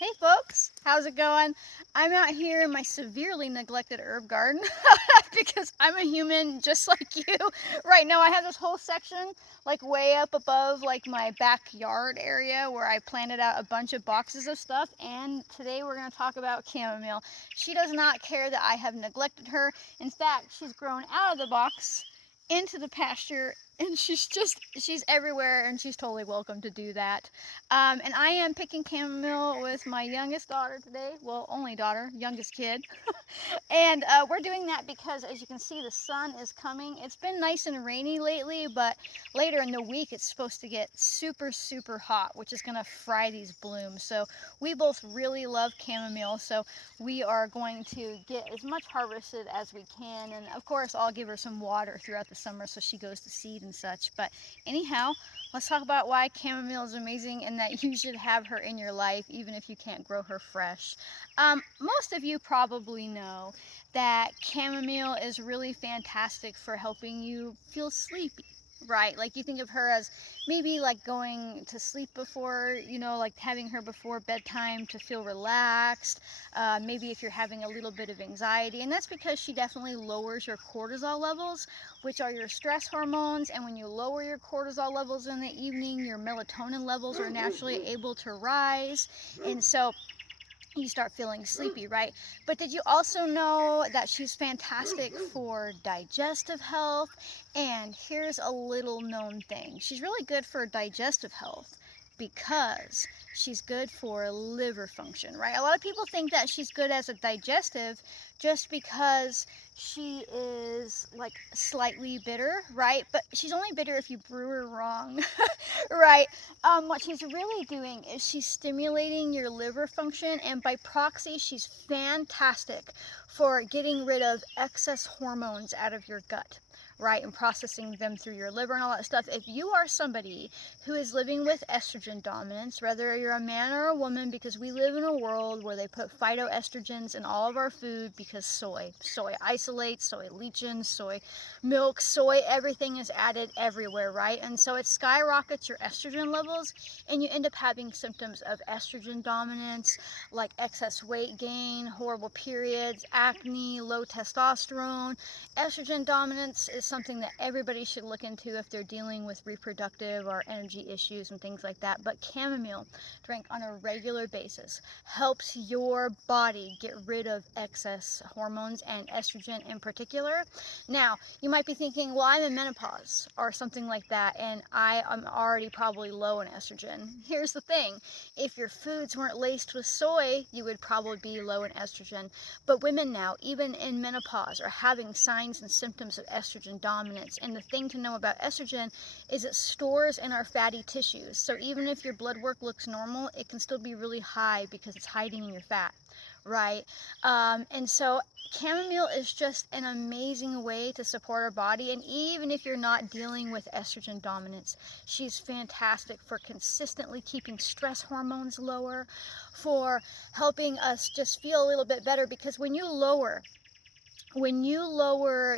Hey folks, how's it going? I'm out here in my severely neglected herb garden because I'm a human just like you. Right now I have this whole section like way up above like my backyard area where I planted out a bunch of boxes of stuff, and today we're going to talk about chamomile. She does not care that I have neglected her. In fact, she's grown out of the box into the pasture, and she's everywhere, and she's totally welcome to do that. And I am picking chamomile with my youngest daughter today. Well, only daughter, youngest kid. And we're doing that because, as you can see, the sun is coming. It's been nice and rainy lately, but later in the week it's supposed to get super, super hot, which is going to fry these blooms. So we both really love chamomile, so we are going to get as much harvested as we can. And of course, I'll give her some water throughout the summer so she goes to seed and such. But anyhow, let's talk about why chamomile is amazing and that you should have her in your life even if you can't grow her fresh. Most of you probably know that chamomile is really fantastic for helping you feel sleepy, right? Like you think of her as maybe like going to sleep before, like having her before bedtime to feel relaxed. Maybe if you're having a little bit of anxiety, and that's because she definitely lowers your cortisol levels, which are your stress hormones. And when you lower your cortisol levels in the evening, your melatonin levels are naturally able to rise. And so you start feeling sleepy, right? But did you also know that she's fantastic for digestive health? And here's a little known thing. She's really good for digestive health because she's good for liver function, right? A lot of people think that she's good as a digestive just because she is like slightly bitter, right? But she's only bitter if you brew her wrong, right? What she's really doing is she's stimulating your liver function, and by proxy, she's fantastic for getting rid of excess hormones out of your gut, right, and processing them through your liver and all that stuff. If you are somebody who is living with estrogen dominance, whether you're a man or a woman, because we live in a world where they put phytoestrogens in all of our food because soy isolate, soy lecithin, soy milk, soy, everything is added everywhere, right? And so it skyrockets your estrogen levels, and you end up having symptoms of estrogen dominance, like excess weight gain, horrible periods, acne, low testosterone. Estrogen dominance is something that everybody should look into if they're dealing with reproductive or energy issues and things like that. But chamomile, drink on a regular basis, helps your body get rid of excess hormones and estrogen in particular. Now, you might be thinking, well, I'm in menopause or something like that, and I am already probably low in estrogen. Here's the thing. If your foods weren't laced with soy, you would probably be low in estrogen. But women now, even in menopause, are having signs and symptoms of estrogen dominance. And the thing to know about estrogen is it stores in our fatty tissues. So even if your blood work looks normal, it can still be really high because it's hiding in your fat, right? And so chamomile is just an amazing way to support our body. And even if you're not dealing with estrogen dominance, she's fantastic for consistently keeping stress hormones lower, for helping us just feel a little bit better. Because when you lower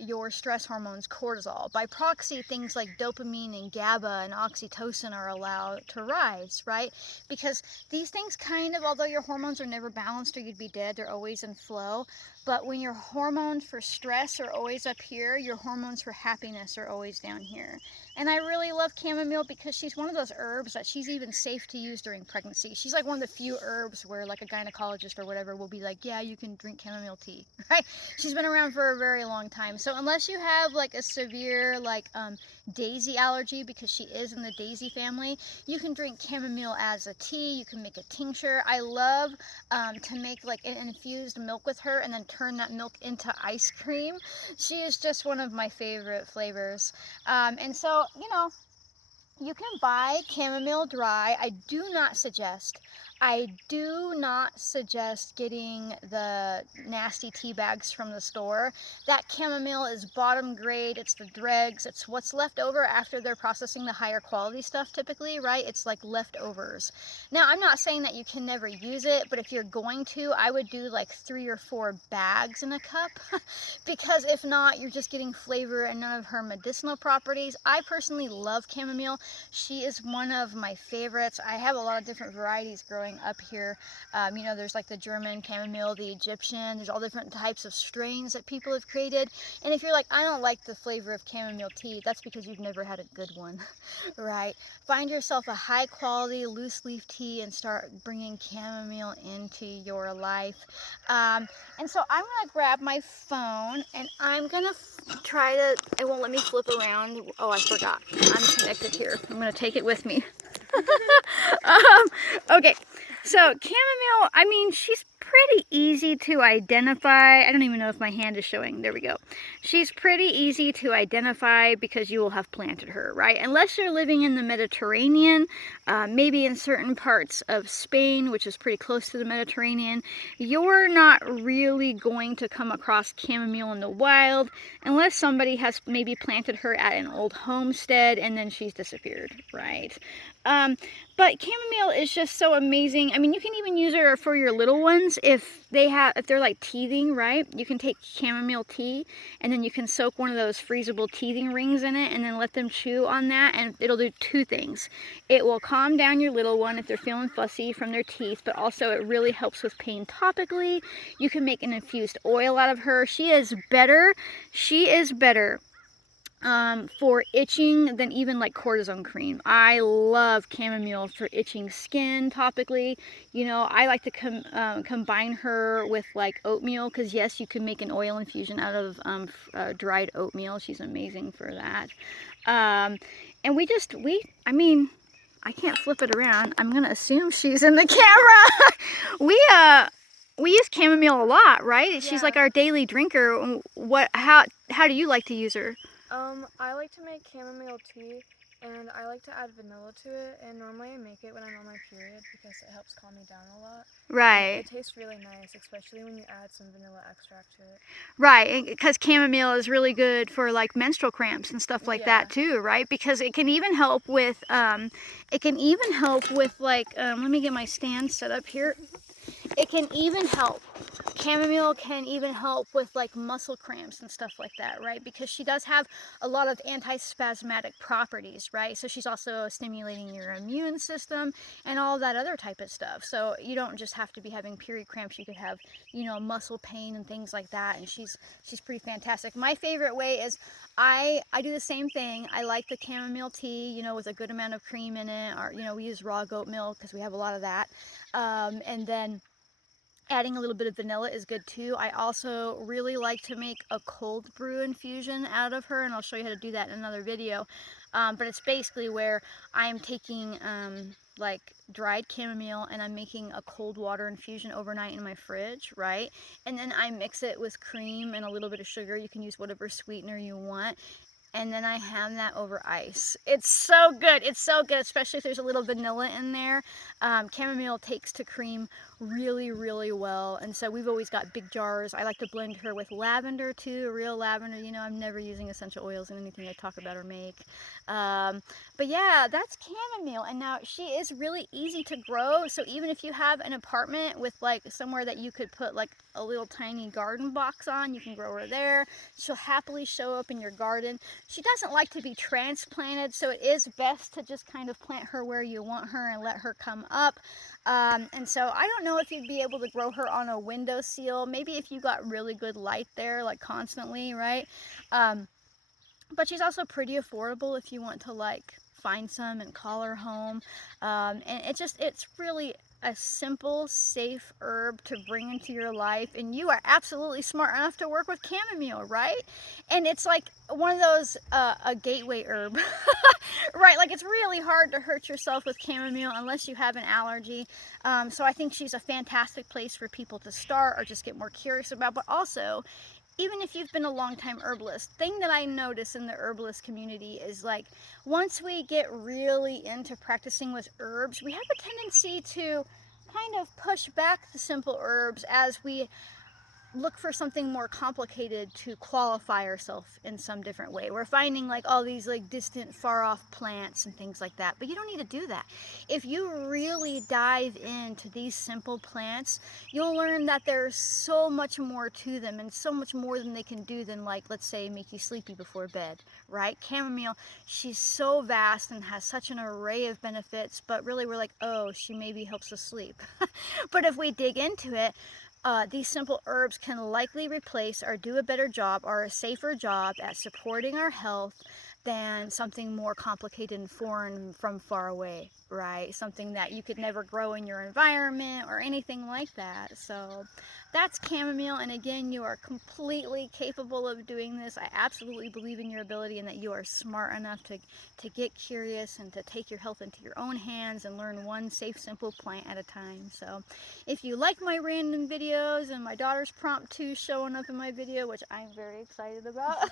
your stress hormones, cortisol, by proxy, things like dopamine and GABA and oxytocin are allowed to rise, right? Because these things kind of, although your hormones are never balanced or you'd be dead, they're always in flow. But when your hormones for stress are always up here, your hormones for happiness are always down here. And I really love chamomile because she's one of those herbs that she's even safe to use during pregnancy. She's like one of the few herbs where like a gynecologist or whatever will be like, yeah, you can drink chamomile tea, right? She's been around for a very long time. So unless you have like a severe daisy allergy, because she is in the daisy family, you can drink chamomile as a tea. You can make a tincture. I love to make like an infused milk with her and then turn that milk into ice cream. She is just one of my favorite flavors. And so, you can buy chamomile dry. I do not suggest getting the nasty tea bags from the store. That chamomile is bottom grade. It's the dregs. It's what's left over after they're processing the higher quality stuff typically, right? It's like leftovers. Now, I'm not saying that you can never use it, but if you're going to, I would do like 3 or 4 bags in a cup because if not, you're just getting flavor and none of her medicinal properties. I personally love chamomile. She is one of my favorites. I have a lot of different varieties growing showing up here. You know, there's like the German chamomile, the Egyptian, there's all different types of strains that people have created. And if you're like, I don't like the flavor of chamomile tea, that's because you've never had a good one, right? Find yourself a high quality loose leaf tea and start bringing chamomile into your life. And so I'm gonna grab my phone and I'm gonna try to, it won't let me flip around. Oh, I forgot. I'm connected here. I'm gonna take it with me. Okay, so chamomile, I mean, she's pretty easy to identify. I don't even know if my hand is showing. There we go. She's pretty easy to identify because you will have planted her, right? Unless you're living in the Mediterranean, maybe in certain parts of Spain, which is pretty close to the Mediterranean, you're not really going to come across chamomile in the wild unless somebody has maybe planted her at an old homestead and then she's disappeared, right? But chamomile is just so amazing. I mean, you can even use her for your little ones if they're like teething, right? You can take chamomile tea and then you can soak one of those freezable teething rings in it and then let them chew on that, and it'll do two things. It will calm down your little one if they're feeling fussy from their teeth, but also it really helps with pain topically. You can make an infused oil out of her. She is better for itching than even like cortisone cream. I love chamomile for itching skin topically. You know, I like to combine her with like oatmeal, because yes, you can make an oil infusion out of dried oatmeal. She's amazing for that. And I mean, I can't flip it around. I'm gonna assume she's in the camera. We use chamomile a lot, right? Yeah. She's like our daily drinker. How do you like to use her? I like to make chamomile tea, and I like to add vanilla to it, and normally I make it when I'm on my period because it helps calm me down a lot. Right. It tastes really nice, especially when you add some vanilla extract to it. Right, because chamomile is really good for like menstrual cramps and stuff like that too, right? Because it can even help with, let me get my stand set up here. It can even help. Chamomile can even help with like muscle cramps and stuff like that, right? Because she does have a lot of antispasmodic properties, right? So she's also stimulating your immune system and all that other type of stuff. So you don't just have to be having period cramps. You could have, you know, muscle pain and things like that. And she's pretty fantastic. My favorite way is I do the same thing. I like the chamomile tea, you know, with a good amount of cream in it, or, you know, we use raw goat milk because we have a lot of that. And then adding a little bit of vanilla is good too. I also really like to make a cold brew infusion out of her, and I'll show you how to do that in another video. But it's basically where I'm taking like dried chamomile and I'm making a cold water infusion overnight in my fridge, right? And then I mix it with cream and a little bit of sugar. You can use whatever sweetener you want. And then I have that over ice. It's so good. It's so good, especially if there's a little vanilla in there. Chamomile takes to cream really, really well. And so we've always got big jars. I like to blend her with lavender too, real lavender. You know, I'm never using essential oils in anything I talk about or make. But yeah, that's chamomile. And now she is really easy to grow. So even if you have an apartment with like somewhere that you could put like a little tiny garden box on, you can grow her there. She'll happily show up in your garden. She doesn't like to be transplanted, so it is best to just kind of plant her where you want her and let her come up. And so I don't know if you'd be able to grow her on a windowsill. Maybe if you got really good light there, like constantly, right? But she's also pretty affordable if you want to like find some and call her home. And it's really a simple, safe herb to bring into your life, and you are absolutely smart enough to work with chamomile, right? And it's like one of those a gateway herb, right? Like it's really hard to hurt yourself with chamomile unless you have an allergy. So I think she's a fantastic place for people to start or just get more curious about. But also, even if you've been a long-time herbalist, thing that I notice in the herbalist community is like once we get really into practicing with herbs, we have a tendency to kind of push back the simple herbs as we look for something more complicated to qualify ourselves in some different way. We're finding like all these like distant, far off plants and things like that, but you don't need to do that. If you really dive into these simple plants, you'll learn that there's so much more to them and so much more than they can do than, like, let's say, make you sleepy before bed, right? Chamomile, she's so vast and has such an array of benefits, but really we're like, oh, she maybe helps us sleep. But if we dig into it, these simple herbs can likely replace or do a better job or a safer job at supporting our health than something more complicated and foreign from far away, right? Something that you could never grow in your environment or anything like that. So that's chamomile, and again, you are completely capable of doing this. I absolutely believe in your ability and that you are smart enough to get curious and to take your health into your own hands and learn one safe, simple plant at a time. So if you like my random videos and my daughter's prompt 2 showing up in my video, which I'm very excited about,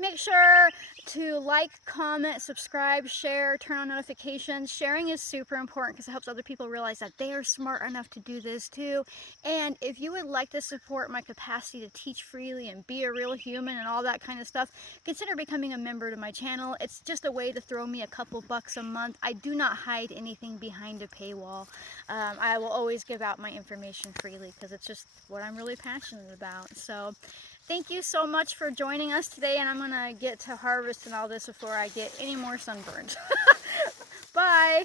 make sure to like, comment, subscribe, share, turn on notifications. Sharing is super important because it helps other people realize that they are smart enough to do this too. And if you would like to support my capacity to teach freely and be a real human and all that kind of stuff, consider becoming a member to my channel. It's just a way to throw me a couple bucks a month. I do not hide anything behind a paywall. I will always give out my information freely because it's just what I'm really passionate about. So thank you so much for joining us today, and I'm going to get to harvesting all this before I get any more sunburned. Bye!